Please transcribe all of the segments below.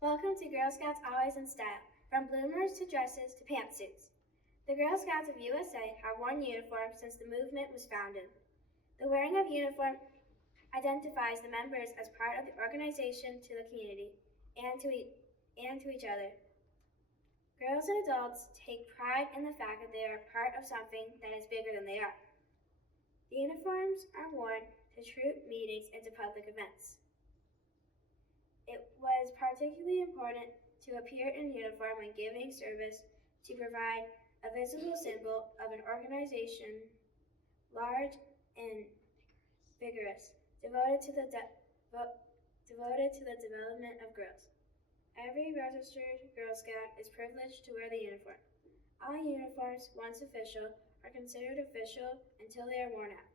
Welcome to Girl Scouts Always in Style, from bloomers to dresses to pantsuits. The Girl Scouts of USA have worn uniforms since the movement was founded. The wearing of uniform identifies the members as part of the organization to the community and to each other. Girls and adults take pride in the fact that they are part of something that is bigger than they are. The uniforms are worn to troop meetings and to public events. It was particularly important to appear in uniform when giving service to provide a visible symbol of an organization large and vigorous, devoted to the development of girls. Every registered Girl Scout is privileged to wear the uniform. All uniforms, once official, are considered official until they are worn out,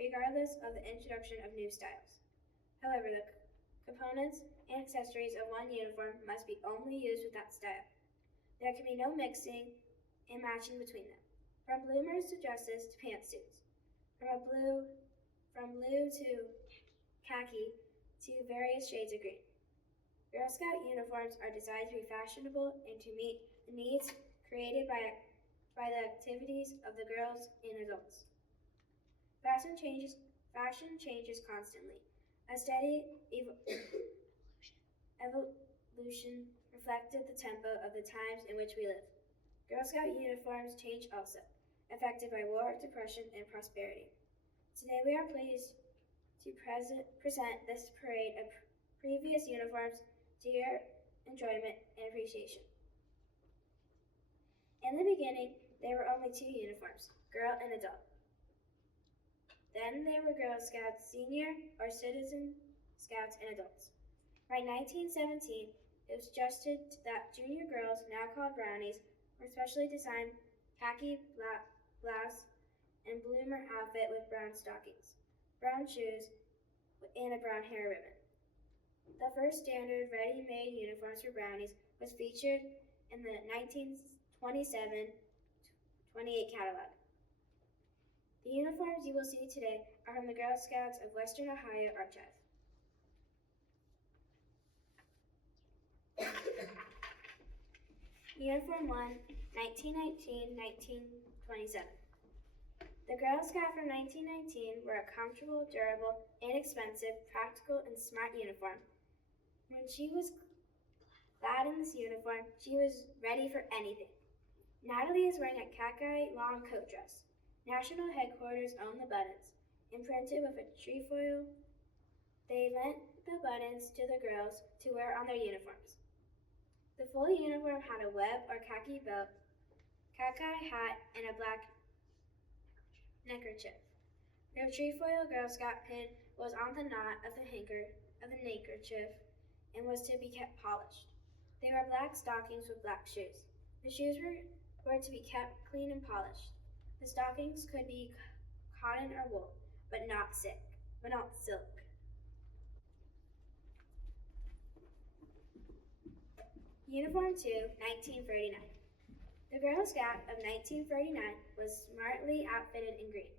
regardless of the introduction of new styles. However, the components and accessories of one uniform must be only used with that style. There can be no mixing and matching between them, from bloomers to dresses to pantsuits, from blue to khaki to various shades of green. Girl Scout uniforms are designed to be fashionable and to meet the needs created by the activities of the girls and adults. Fashion changes constantly. A steady evolution reflected the tempo of the times in which we live. Girl Scout uniforms change also, affected by war, depression, and prosperity. Today we are pleased to present this parade of previous uniforms to your enjoyment and appreciation. In the beginning, there were only two uniforms, girl and adult. Then there were Girl Scouts Senior or Citizen Scouts and adults. By 1917, it was adjusted that junior girls, now called brownies, were specially designed khaki blouse and bloomer outfit with brown stockings, brown shoes, and a brown hair ribbon. The first standard ready-made uniforms for brownies was featured in the 1927-28 catalog. The uniforms you will see today are from the Girl Scouts of Western Ohio Archive. Uniform 1, 1919-1927. The Girl Scout from 1919 wore a comfortable, durable, inexpensive, practical, and smart uniform. When she was clad in this uniform, she was ready for anything. Natalie is wearing a khaki long coat dress. National headquarters own the buttons, imprinted with a trefoil. They lent the buttons to the girls to wear on their uniforms. The full uniform had a web or khaki belt, khaki hat, and a black neckerchief. The trefoil Girl Scout pin was on the knot of the neckerchief and was to be kept polished. They wore black stockings with black shoes. The shoes were to be kept clean and polished. The stockings could be cotton or wool, but not silk. Uniform 2, 1939. The Girl Scout of 1939 was smartly outfitted in green.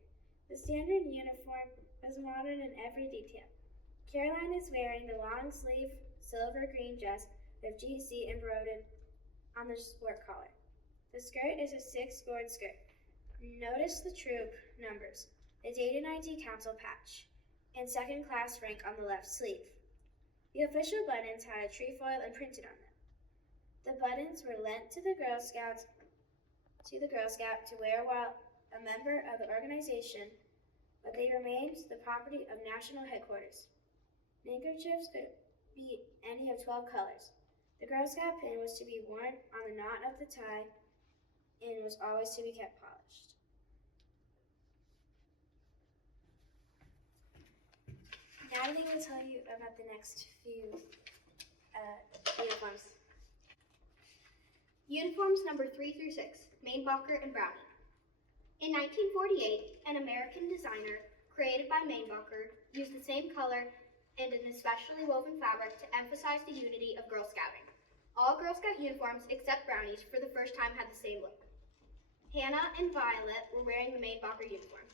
The standard uniform was modern in every detail. Caroline is wearing the long-sleeve silver-green dress with GC embroidered on the sport collar. The skirt is a 6-scored skirt. Notice the troop numbers, the date and ID council patch, and second-class rank on the left sleeve. The official buttons had a trefoil imprinted on them. The buttons were lent to the Girl Scout to wear while a member of the organization, but they remained the property of national headquarters. Neckerchiefs could be any of 12 colors. The Girl Scout pin was to be worn on the knot of the tie and was always to be kept polished. Natalie will tell you about the next few uniforms. Uniforms number 3 through 6, Mainbacher and Brownie. In 1948, an American designer created by Mainbacher used the same color and an especially woven fabric to emphasize the unity of Girl Scouting. All Girl Scout uniforms except Brownies for the first time had the same look. Hannah and Violet were wearing the Maid-Bocker uniform.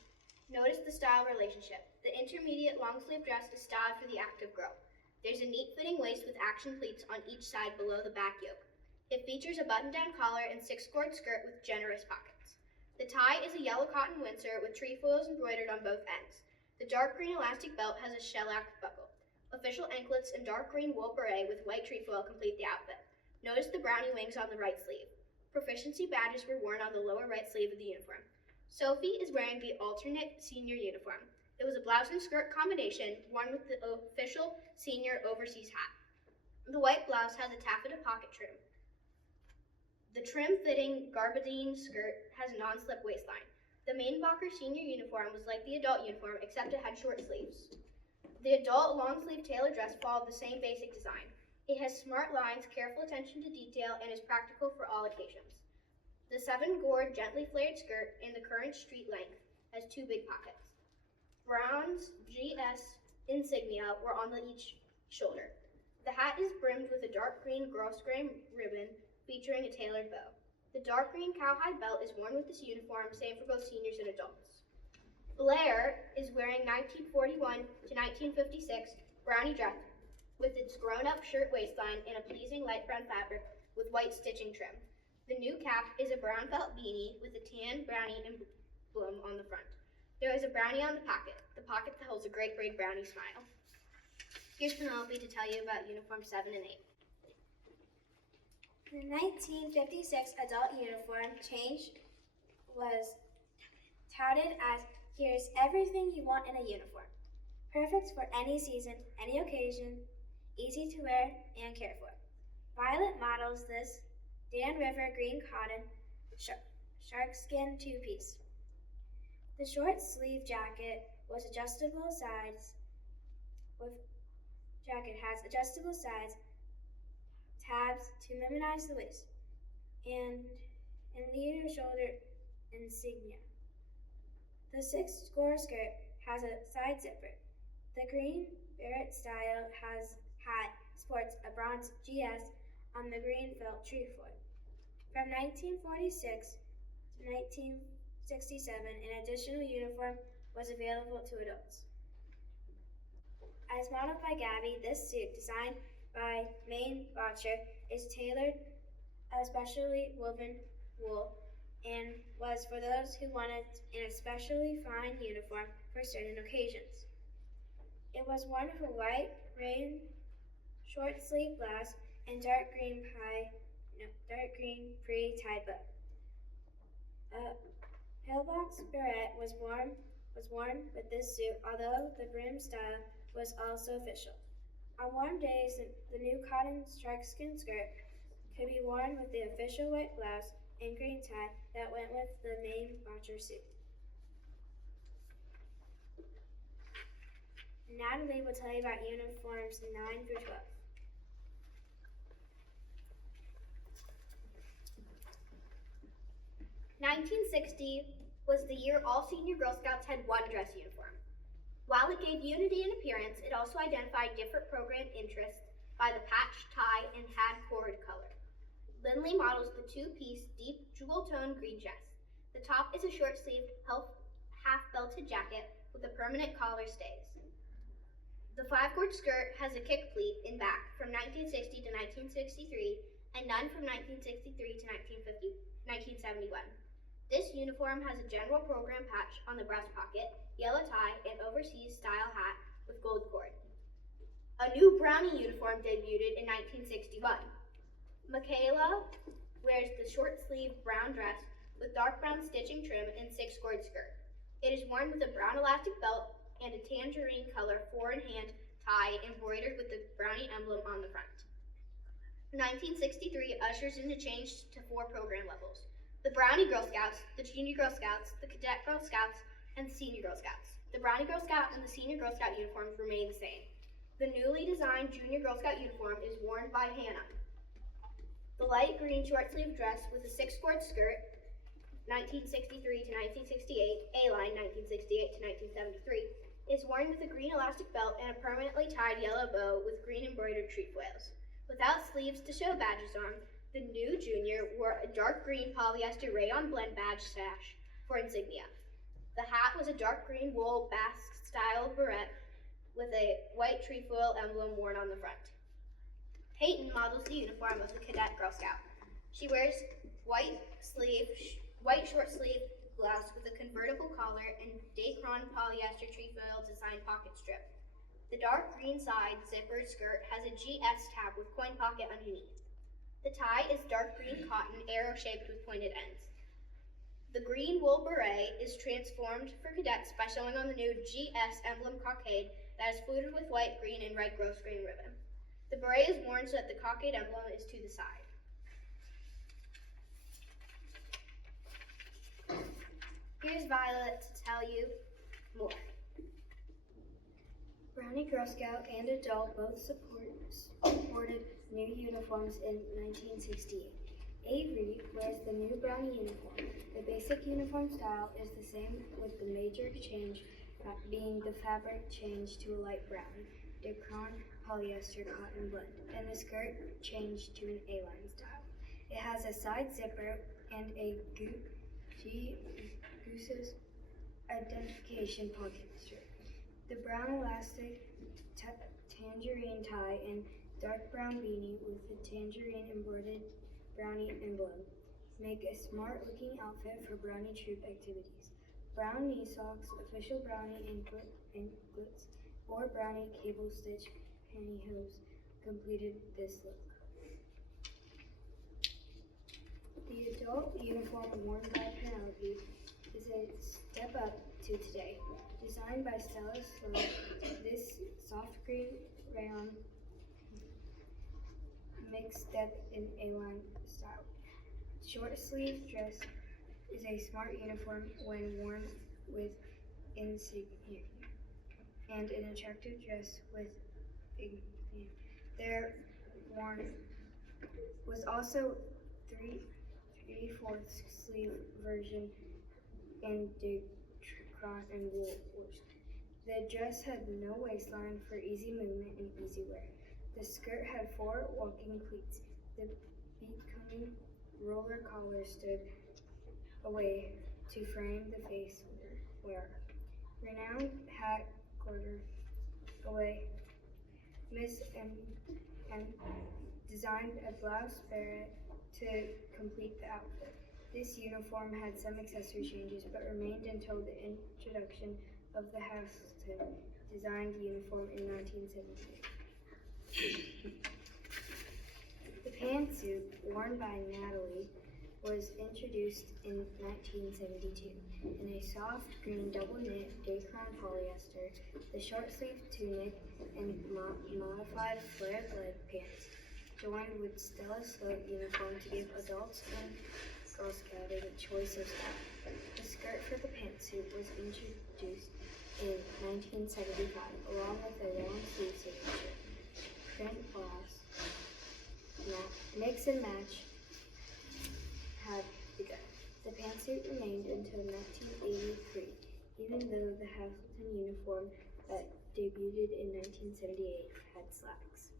Notice the style relationship. The intermediate long-sleeve dress is styled for the active girl. There's a neat fitting waist with action pleats on each side below the back yoke. It features a button-down collar and 6-cord skirt with generous pockets. The tie is a yellow cotton windsor with trefoils embroidered on both ends. The dark green elastic belt has a shellac buckle. Official anklets and dark green wool beret with white trefoil complete the outfit. Notice the brownie wings on the right sleeve. Proficiency badges were worn on the lower right sleeve of the uniform. Sophie is wearing the alternate senior uniform. It was a blouse and skirt combination worn with the official senior overseas hat. The white blouse has a taffeta pocket trim. The trim-fitting gabardine skirt has a non-slip waistline. The Maid-Bocker senior uniform was like the adult uniform, except it had short sleeves. The adult long-sleeve tailor dress followed the same basic design. It has smart lines, careful attention to detail, and is practical for all occasions. The 7-gored, gently flared skirt in the current street length has 2 big pockets. Brown's GS insignia were on each shoulder. The hat is brimmed with a dark green grosgrain ribbon featuring a tailored bow. The dark green cowhide belt is worn with this uniform, same for both seniors and adults. Blair is wearing 1941 to 1956 brownie dress with its grown-up shirt waistline in a pleasing light brown fabric with white stitching trim. The new cap is a brown felt beanie with a tan brownie emblem on the front. There is a brownie on the pocket that holds a great big brownie smile. Here's Penelope to tell you about uniform 7 and 8. The 1956 adult uniform change was touted as here's everything you want in a uniform. Perfect for any season, any occasion, easy to wear and care for. Violet models this Dan River green cotton sharkskin 2-piece. The short sleeve jacket has adjustable sides tabs to minimize the waist, and leader shoulder insignia. The 6-score skirt has a side zipper. The green beret style hat sports a bronze GS on the green felt trefoil. From 1946 to 1967, an additional uniform was available to adults. As modeled by Gabby, this suit, designed by Maid-Bocker, is tailored of specially woven wool and was for those who wanted an especially fine uniform for certain occasions. It was worn with a white rain short-sleeve blouse and dark green pre-tied bow. A pillbox beret was worn with this suit, although the brim style was also official. On warm days, the new cotton sharkskin skirt could be worn with the official white blouse and green tie that went with the Maid-Bocker suit. Natalie will tell you about uniforms 9 through 12. "1960 was the year all senior Girl Scouts had one dress uniform. While it gave unity in appearance, it also identified different program interests by the patch, tie, and had cord color. Lindley models the 2-piece deep jewel-tone green dress. The top is a short-sleeved, half-belted jacket with a permanent collar stays. The 5-cord skirt has a kick pleat in back from 1960 to 1963 and none from 1963 to 1971. This uniform has a general program patch on the breast pocket, yellow tie, and overseas style hat with gold cord. A new brownie uniform debuted in 1961. Michaela wears the short-sleeved brown dress with dark brown stitching trim and 6-cord skirt. It is worn with a brown elastic belt and a tangerine color 4-in-hand tie embroidered with the brownie emblem on the front. 1963 ushers in a change to 4 program levels: the Brownie Girl Scouts, the Junior Girl Scouts, the Cadet Girl Scouts, and the Senior Girl Scouts. The Brownie Girl Scout and the Senior Girl Scout uniforms remain the same. The newly designed Junior Girl Scout uniform is worn by Hannah. The light green short-sleeved dress with a 6-cord skirt, 1963 to 1968, A-line 1968 to 1973, is worn with a green elastic belt and a permanently tied yellow bow with green embroidered trefoils. Without sleeves to show badges on, The new junior wore a dark green polyester rayon blend badge sash for insignia. The hat was a dark green wool Basque-style beret with a white trefoil emblem worn on the front. Peyton models the uniform of the cadet Girl Scout. She wears white short sleeve blouse with a convertible collar and Dacron polyester trefoil design pocket strip. The dark green side zippered skirt has a GS tab with coin pocket underneath. The tie is dark green cotton, arrow-shaped with pointed ends. The green wool beret is transformed for cadets by sewing on the new GS emblem cockade that is fluted with white, green, and red gross grain ribbon. The beret is worn so that the cockade emblem is to the side. Here's Violet to tell you more. Brownie Girl Scout and adult both supported new uniforms in 1968. Avery wears the new Brownie uniform. The basic uniform style is the same, with the major change being the fabric change to a light brown, Dacron polyester cotton blend, and the skirt changed to an A-line style. It has a side zipper and a Goose's identification pocket strip. The brown elastic tangerine tie and dark brown beanie with the tangerine embroidered Brownie emblem make a smart-looking outfit for Brownie troop activities. Brown knee socks, official Brownie anklets, or Brownie cable stitch pantyhose completed this look. The adult uniform worn by Penelope is a step up to today. Designed by Stella Sloan, this soft green rayon mixed step in A-line style. Short sleeve dress is a smart uniform when worn with insignia, and an attractive dress with insignia. There was also 3/4 sleeve version in Dacron and wool wash. The dress had no waistline for easy movement and easy wear. The skirt had 4 walking pleats. The becoming roller collar stood away to frame the face wearer. Renowned hat quarter away. Miss M designed a blouse beret to complete the outfit. This uniform had some accessory changes, but remained until the introduction of the Haston designed uniform in 1978. The pantsuit, worn by Natalie, was introduced in 1972 in a soft green double knit Dacron polyester, the short sleeve tunic, and modified flared leg pants, joined with Stella Sloat uniform to give adults and Girl Scouting a choice of style. The skirt for the pantsuit was introduced in 1975, along with a long sleeve signature. Print blouse, mix and match had begun. The pantsuit remained until 1983, even though the Haston uniform that debuted in 1978 had slacks.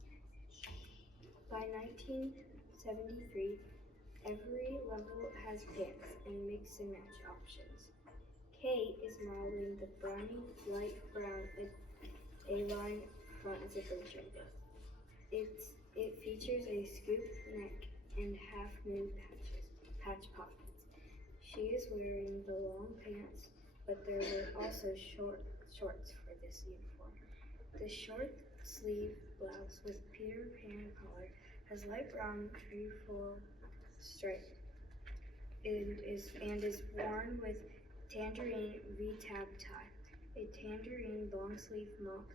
By 1973, every level has pants and mix and match options. Kate is modeling the Brownie light brown A-line front zipper jacket. It features a scoop neck and half-moon patch pockets. She is wearing the long pants, but there were also shorts for this uniform. The short sleeve blouse with Peter Pan collar has light brown trefoil stripe and is worn with tangerine V-tab tie. A tangerine long sleeve mock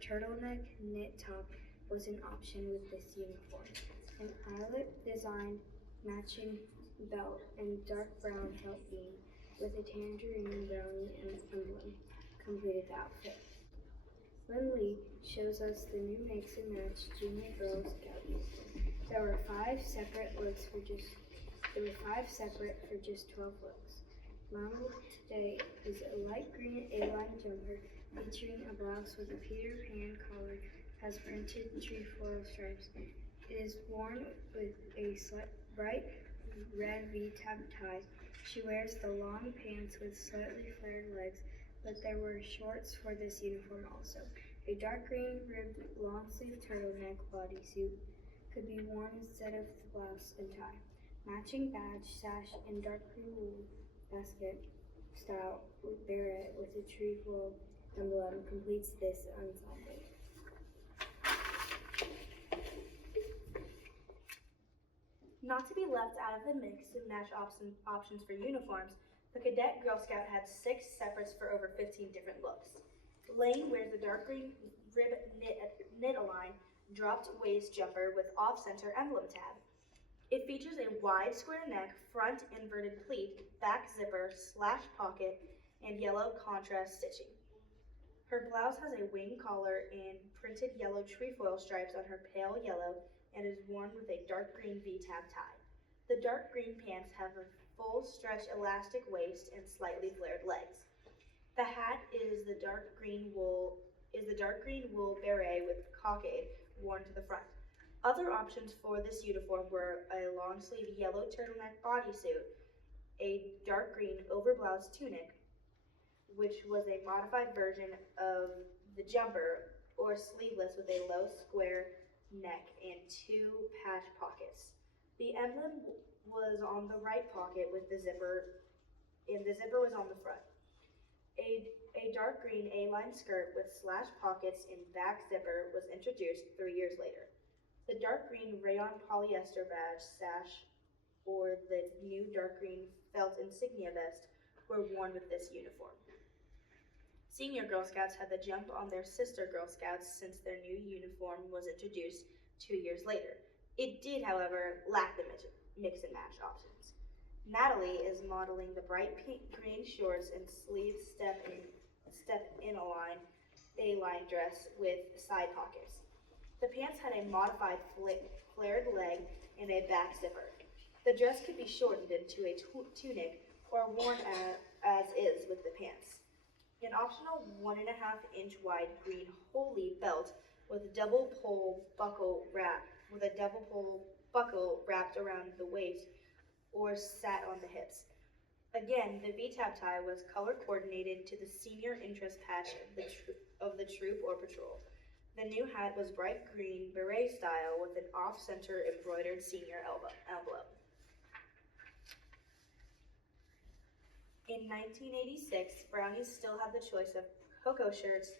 turtleneck knit top was an option with this uniform. An eyelet designed matching belt and dark brown felt bean with a tangerine brownie emblem completed the outfit. Lindley shows us the new mix and match junior Girl Scout uniform. There were 5 separate for just 12 looks. Model today is a light green A-line jumper featuring a blouse with a Peter Pan collar, has printed trefoil stripes, It is worn with a bright red V-tab tie. She wears the long pants with slightly flared legs, but there were shorts for this uniform also. A dark green ribbed long-sleeve turtleneck bodysuit could be worn instead of the blouse and tie. Matching badge, sash, and dark green wool basket style beret with a trefoil emblem completes this ensemble. Not to be left out of the mix to match options for uniforms, the Cadet Girl Scout had 6 separates for over 15 different looks. Lane wears a dark green rib knit-align dropped waist jumper with off-center emblem tab. It features a wide square neck, front inverted pleat, back zipper, slash pocket, and yellow contrast stitching. Her blouse has a wing collar and printed yellow trefoil stripes on her pale yellow and is worn with a dark green V-tab tie. The dark green pants have a full stretch elastic waist and slightly flared legs. The hat is the dark green wool beret with cockade worn to the front. Other options for this uniform were a long sleeve yellow turtleneck bodysuit, a dark green overblouse tunic, which was a modified version of the jumper, or sleeveless with a low square neck and 2 patch pockets. The emblem was on the right pocket with the zipper, and the zipper was on the front. A dark green A-line skirt with slash pockets and back zipper was introduced 3 years later. The dark green rayon polyester badge, sash, or the new dark green felt insignia vest were worn with this uniform. Senior Girl Scouts had the jump on their sister Girl Scouts since their new uniform was introduced 2 years later. It did, however, lack the mix and match options. Natalie is modeling the bright pink green shorts and sleeve step-in A-line dress with side pockets. The pants had a modified flared leg and a back zipper. The dress could be shortened into a tunic or worn as is with the pants. An optional 1.5-inch wide green holey belt with a double pole buckle wrapped around the waist or sat on the hips. Again, the V-tab tie was color coordinated to the senior interest patch of the troop or patrol. The new hat was bright green beret style with an off-center embroidered senior emblem. In 1986, Brownies still had the choice of cocoa shorts,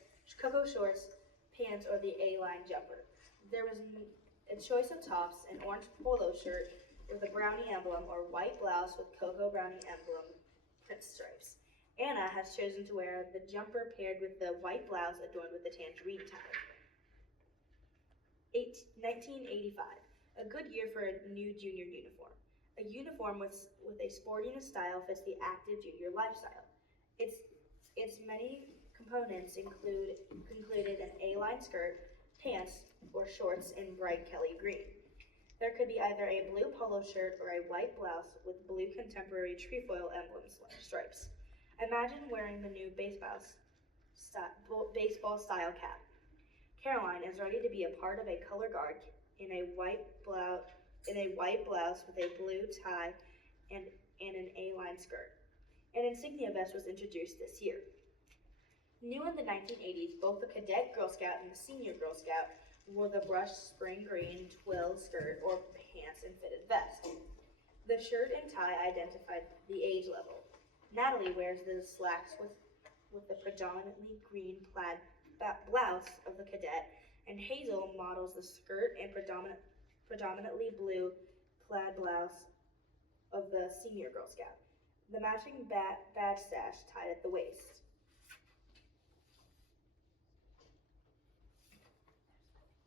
pants, or the A-line jumper. There was a choice of tops, an orange polo shirt with a brownie emblem, or white blouse with cocoa brownie emblem print stripes. Anna has chosen to wear the jumper paired with the white blouse adorned with the tangerine tie. 1985, a good year for a new junior uniform. A uniform with a sportiness style fits the active junior lifestyle. Its many components included an A-line skirt, pants, or shorts in bright Kelly green. There could be either a blue polo shirt or a white blouse with blue contemporary trefoil emblem stripes. Imagine wearing the new baseball style cap. Caroline is ready to be a part of a color guard in a white blouse with a blue tie and an A-line skirt. An insignia vest was introduced this year. New in the 1980s, both the Cadet Girl Scout and the Senior Girl Scout wore the brushed spring green twill skirt or pants and fitted vest. The shirt and tie identified the age level. Natalie wears the slacks with the predominantly green plaid blouse of the cadet, and Hazel models the skirt and predominantly blue plaid blouse of the Senior Girl Scout. The matching badge sash tied at the waist.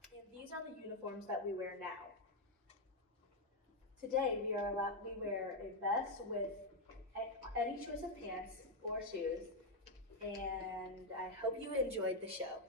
And these are the uniforms that we wear now. Today we wear a vest with any choice of pants or shoes, and I hope you enjoyed the show.